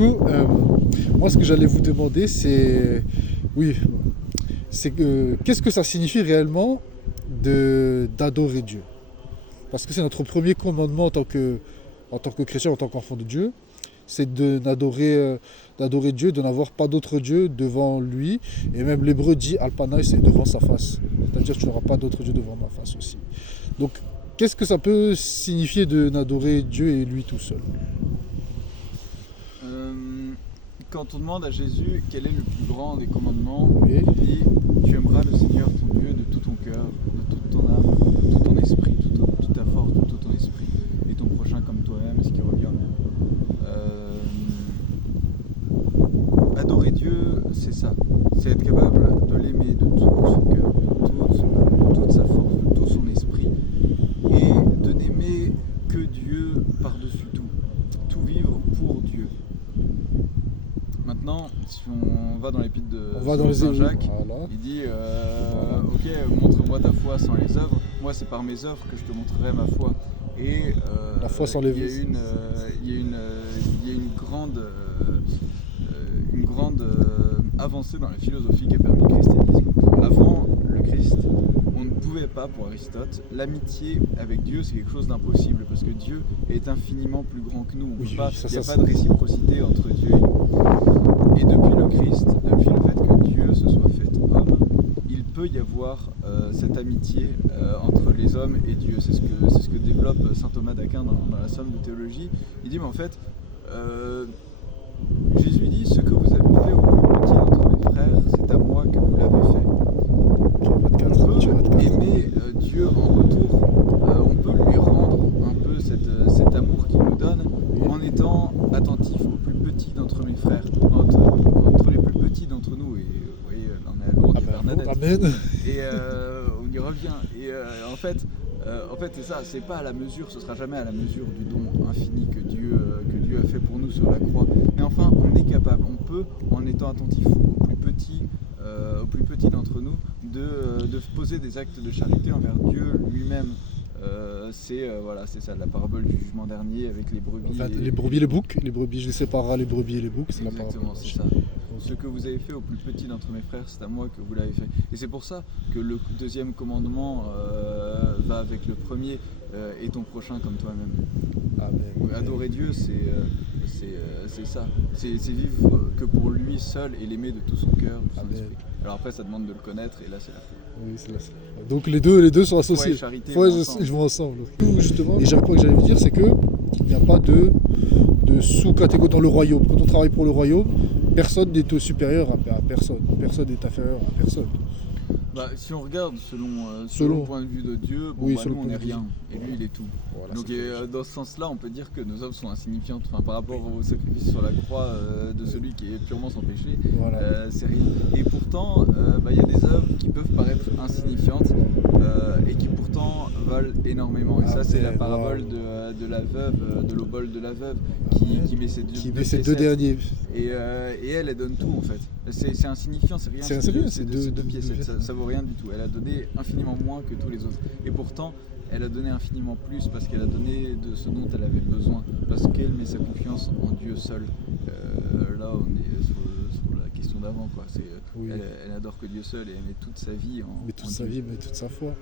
coup, moi ce que j'allais vous demander, oui, qu'est-ce que ça signifie réellement d'adorer Dieu? Parce que c'est notre premier commandement en tant que chrétien, en tant qu'enfant de Dieu, c'est d'adorer Dieu, de n'avoir pas d'autre Dieu devant lui. Et même l'hébreu dit Alpanaï, c'est devant sa face. C'est-à-dire que tu n'auras pas d'autre Dieu devant ma face aussi. Donc, qu'est-ce que ça peut signifier de n'adorer Dieu et lui tout seul? Quand on demande à Jésus quel est le plus grand des commandements, Oui. il dit tu aimeras le Seigneur ton Dieu de tout ton cœur, de toute ton âme, de tout ton esprit, toute ta force, de tout ton esprit, et ton prochain comme toi-même, ce qui revient au même. Adorer Dieu, c'est ça, c'est être capable de l'aimer de tout son cœur, de toute sa force, de tout son esprit, et de n'aimer que Dieu par-dessus tout vivre pour Dieu. Maintenant, si on va dans l'épître de Saint Jacques, voilà. il dit ok, montre-moi ta foi sans les œuvres. Moi, c'est par mes œuvres que je te montrerai ma foi. Et La foi sans les il y a une grande avancée dans la philosophie qui a permis le christianisme. Avant le Christ, on ne pouvait pas, pour Aristote, l'amitié avec Dieu, c'est quelque chose d'impossible parce que Dieu est infiniment plus grand que nous. Il n'y a pas de réciprocité entre Dieu et nous. Et depuis le Christ, depuis le fait que Dieu se soit fait homme, il peut y avoir cette amitié entre les hommes et Dieu. C'est ce que développe saint Thomas d'Aquin dans la Somme de théologie. Il dit mais en fait, Jésus dit ce que vous avez fait au plus petit d'entre mes frères, c'est à moi que vous l'avez fait. On peut aimer Dieu en retour, on peut lui rendre un peu cet amour qu'il nous donne en étant attentif aux plus petits d'entre mes frères, entre les plus petits d'entre nous, et vous voyez, on est à Lourdes, Bernadette. Amen. Et on y revient. Et en fait, c'est ça, c'est pas à la mesure, ce sera jamais à la mesure du don infini que Dieu a fait pour nous sur la croix. Mais enfin, on est capable, on peut, en étant attentif aux plus petits d'entre nous, de poser des actes de charité envers Dieu lui-même. C'est ça, la parabole du jugement dernier avec les brebis. Les brebis et les boucs. Les brebis, je les séparerai, les brebis et les boucs. C'est exactement, c'est ça. Ce que vous avez fait au plus petit d'entre mes frères, c'est à moi que vous l'avez fait. Et c'est pour ça que le deuxième commandement va avec le premier, et ton prochain comme toi-même. Amen. Adorer Dieu, c'est ça. C'est vivre que pour lui seul et l'aimer de tout son cœur, de son esprit. Alors après, ça demande de le connaître, et là, c'est la foi. Oui, c'est la foi. Donc les deux sont associés. Foi et charité ils vont ensemble. Justement, et j'ai un point que j'allais vous dire, c'est que il n'y a pas de sous-catégorie dans le royaume. Quand on travaille pour le royaume, personne n'est supérieur à personne. Personne n'est inférieur à personne. Si on regarde selon le point de vue de Dieu, nous on n'est rien, et lui il est tout. Voilà, donc dans ce sens-là, on peut dire que nos œuvres sont insignifiantes, par rapport au sacrifice sur la croix de celui qui est purement sans péché, c'est rien. Et pourtant, il y a des œuvres qui peuvent paraître insignifiantes et qui pourtant valent énormément. Et ça, c'est la parabole de la veuve, de l'obole de la veuve, qui met ses deux derniers. Et elle donne tout en fait. C'est insignifiant, c'est rien. C'est deux piécettes, ça vaut rien du tout. Elle a donné infiniment moins que tous les autres. Et pourtant, elle a donné infiniment plus parce qu'elle a donné de ce dont elle avait besoin. Parce qu'elle met sa confiance en Dieu seul. Là, on est sur la question d'avant, quoi. Elle adore que Dieu seul et elle met toute sa vie en Dieu. Mais toute sa vie, mais toute sa foi.